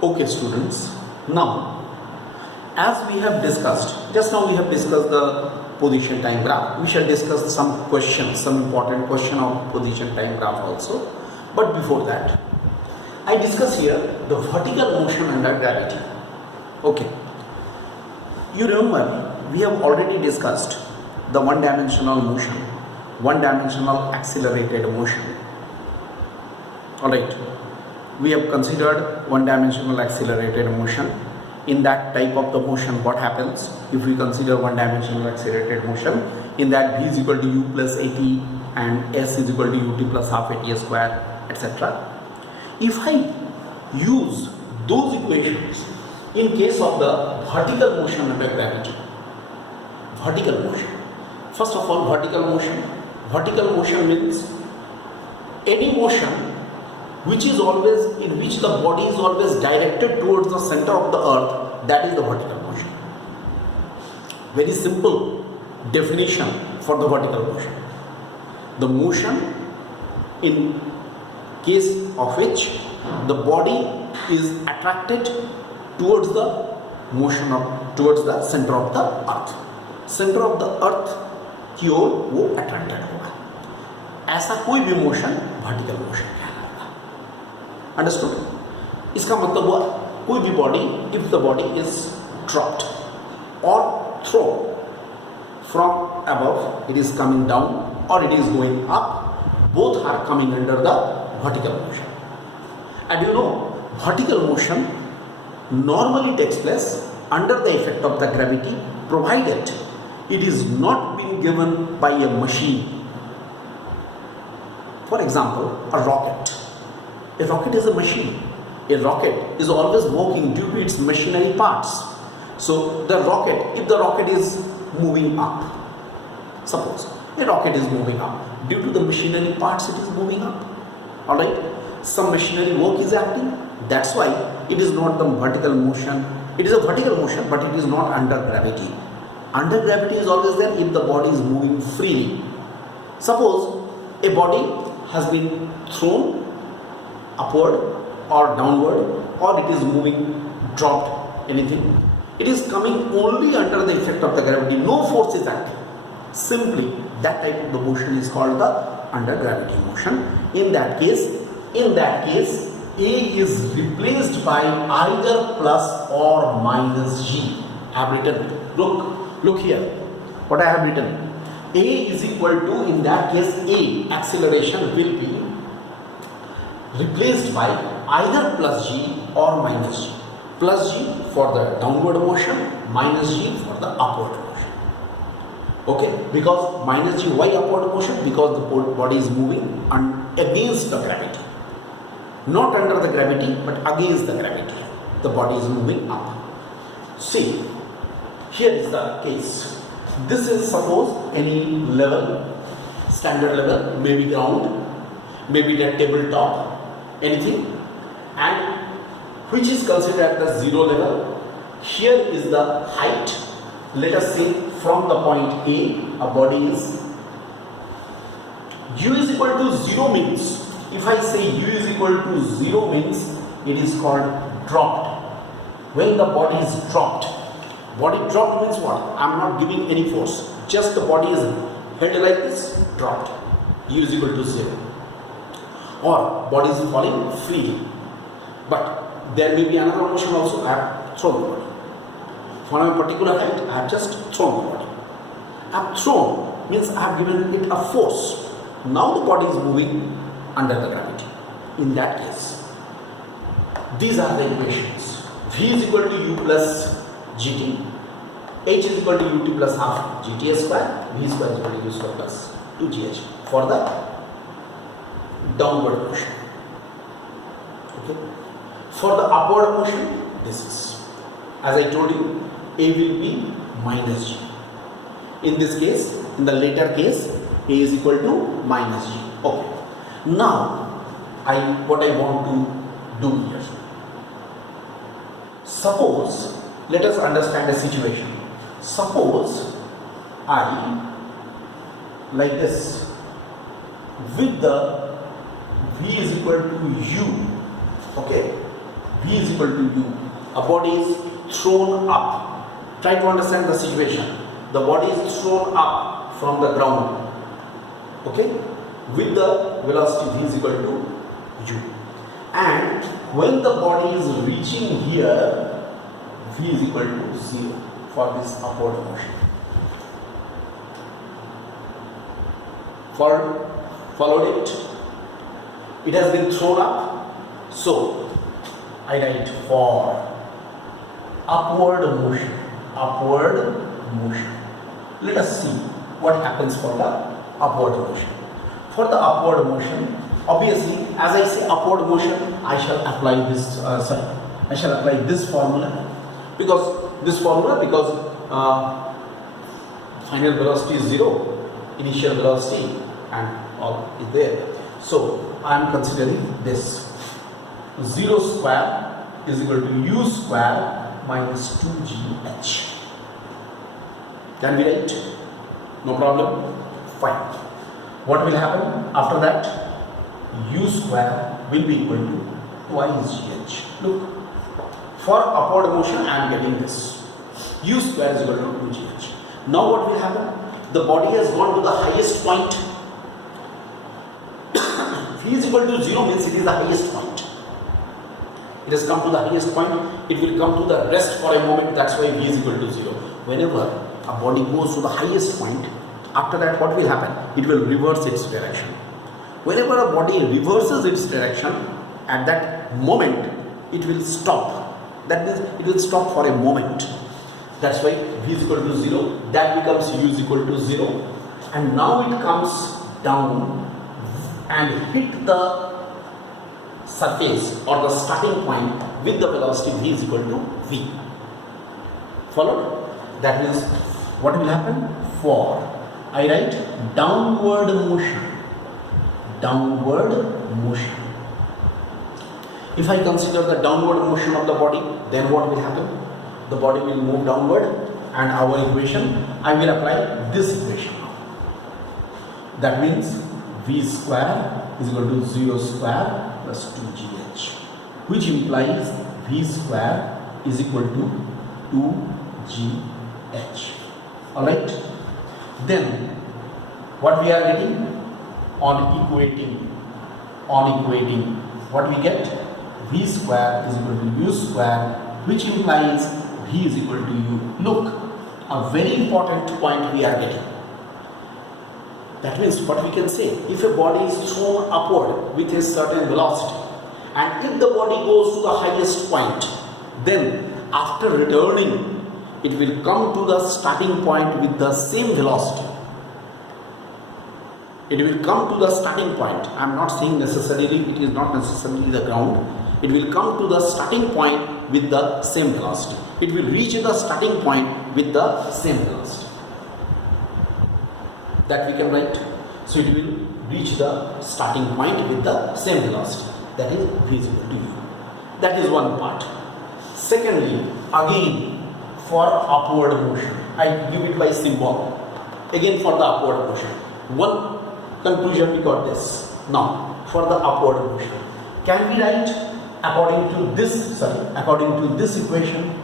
Okay, students. Now, as we have discussed, just now we have discussed the position time graph. We shall discuss some questions, some important question of position time graph also. But before that, I discuss here the vertical motion under gravity. Okay. You remember, we have already discussed the one-dimensional motion, one-dimensional accelerated motion. Alright. We have considered one-dimensional accelerated motion. In that type of the motion, what happens if we consider one-dimensional accelerated motion? In that, v is equal to u plus at and s is equal to ut plus half at square, etc. If I use those equations in case of the vertical motion under gravity, vertical motion. First of all, vertical motion. Vertical motion means any motion which is always, in which the body is always directed towards the center of the earth, that is the vertical motion. Very simple definition for the vertical motion. The motion in case of which the body is attracted towards the motion of, towards the center of the earth. Center of the earth की ओर वो attracted होगा. ऐसा कोई भी motion vertical motion Understood? इसका मतलब हुआ कोई भी body, if the body is dropped or thrown from above, it is coming down or it is going up, both are coming under the vertical motion. And you know, vertical motion normally takes place under the effect of the gravity, provided it is not being given by a machine. For example, a rocket. A rocket is a machine. A rocket is always working due to its machinery parts. So the rocket, if the rocket is moving up, suppose a rocket is moving up, due to the machinery parts it is moving up. Alright, some machinery work is acting, that's why it is not the vertical motion. It is a vertical motion, but it is not under gravity. Under gravity is always there if the body is moving freely. Suppose a body has been thrown upward or downward, or it is moving, dropped, anything. It is coming only under the effect of the gravity. No force is acting. Simply that type of the motion is called the under gravity motion. In that case, A is replaced by either plus or minus g. I have written, look here, what I have written. A is equal to, in that case, A acceleration will be replaced by either plus g or minus g. Plus g for the downward motion, minus g for the upward motion. Okay, because minus g, why upward motion? Because the body is moving against the gravity. Not under the gravity, but against the gravity. The body is moving up. See, here is the case. This is, suppose, any level, standard level, maybe ground, maybe the tabletop, anything, and which is considered at the zero level. Here is the height. Let us say from the point A body is u is equal to 0 means, if I say u is equal to 0 means it is called dropped. When the body is dropped means what? I am not giving any force, just the body is held like this, dropped, u is equal to 0. Or body is falling freely. But there may be another motion also. I have thrown the body. From a particular height, I have just thrown the body. I have thrown means I have given it a force. Now the body is moving under the gravity. In that case, these are the equations. V is equal to u plus gt. H is equal to ut plus half gt square. V square is equal to u square plus 2gh for the downward motion. Okay. For the upward motion, this is, as I told you, A will be minus g. In this case, in the later case, A is equal to minus g. Okay. Now, what I want to do here. Suppose, let us understand a situation. Suppose I, like this, with the V is equal to U, okay, V is equal to U. A body is thrown up. Try to understand the situation. The body is thrown up from the ground, okay, with the velocity V is equal to U. And when the body is reaching here, V is equal to 0 for this upward motion. Followed it? It has been thrown up. So I write for upward motion. Upward motion. Let us see what happens for the upward motion. For the upward motion, obviously, as I say upward motion, I shall apply this. I shall apply this formula because final velocity is 0, initial velocity and all is there. So I am considering this 0 square is equal to U square minus 2GH. Can we write? No problem? Fine. What will happen after that? U square will be equal to twice GH. Look, for upward motion I am getting this. U square is equal to 2GH. Now what will happen? The body has gone to the highest point. V is equal to 0 means it is the highest point. It has come to the highest point. It will come to the rest for a moment. That's why V is equal to 0. Whenever a body goes to the highest point, after that what will happen? It will reverse its direction. Whenever a body reverses its direction, at that moment it will stop. That means it will stop for a moment. That's why V is equal to 0. That becomes U is equal to 0. And now it comes down and hit the surface or the starting point with the velocity V is equal to V. Followed? That means what will happen? For I write downward motion. Downward motion. If I consider the downward motion of the body, then what will happen? The body will move downward, and our equation, I will apply this equation now. That means V square is equal to 0 square plus 2GH, which implies V square is equal to 2GH. Alright? Then what we are getting? On equating, what we get? V square is equal to U square, which implies V is equal to U. Look, a very important point we are getting. That means what we can say, if a body is thrown upward with a certain velocity, and if the body goes to the highest point, then after returning, it will come to the starting point with the same velocity. It will come to the starting point. I am not saying necessarily, it is not necessarily the ground. It will come to the starting point with the same velocity. It will reach the starting point with the same velocity. That we can write. So it will reach the starting point with the same velocity. That is V is equal to U. That is one part. Secondly, again for upward motion, I give it by symbol. Again for the upward motion. One conclusion we got this. Now for the upward motion, can we write according to this equation,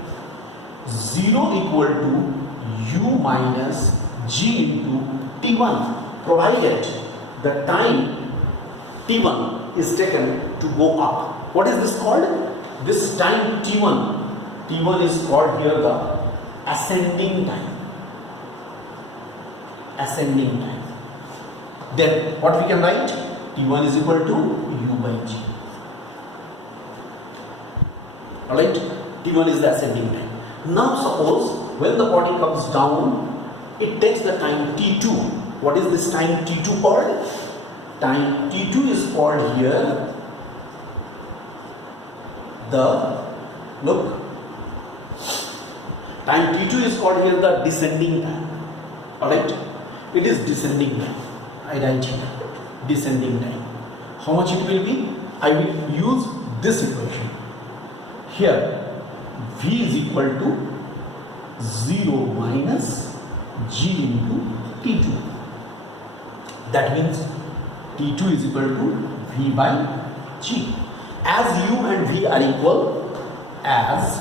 0 equal to U minus G into T1, provided the time T1 is taken to go up. What is this called? This time T1 is called here the ascending time. Ascending time. Then what we can write? T1 is equal to U by G. Alright? T1 is the ascending time. Now suppose when the body comes down, it takes the time T2. What is this time T2 called? Time T2 is called here time T2 is called here the descending time. Alright? It is descending time. I write here descending time. How much it will be? I will use this equation. Here V is equal to 0 minus G into T2. That means T2 is equal to V by G. As U and V are equal, as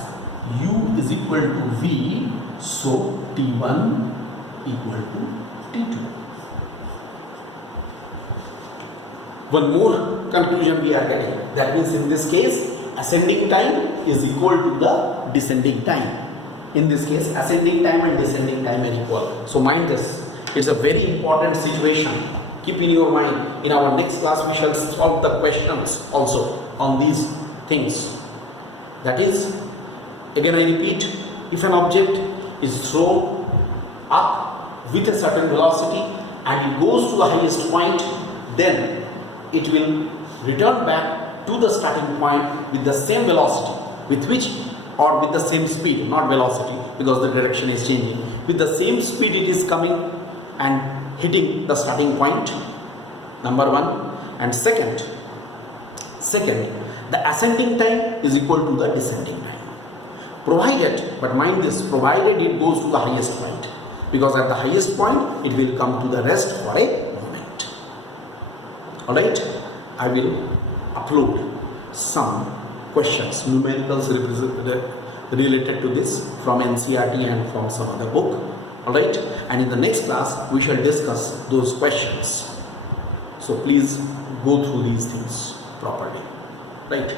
u is equal to v, so t1 equal to t2. One more conclusion we are getting. That means in this case, ascending time is equal to the descending time. In this case, ascending time and descending time are equal. So mind this. It's a very important situation. Keep in your mind. In our next class, we shall solve the questions also on these things. That is, again I repeat, if an object is thrown up with a certain velocity and it goes to the highest point, then it will return back to the starting point with the same velocity, with which, or with the same speed, not velocity because the direction is changing, with the same speed it is coming and hitting the starting point, number one. And second, the ascending time is equal to the descending time, provided, but mind this, provided it goes to the highest point, because at the highest point it will come to the rest for a moment. Alright, I will upload some questions, numericals related to this from NCERT and from some other book. Alright, and in the next class we shall discuss those questions. So please go through these things properly. Right.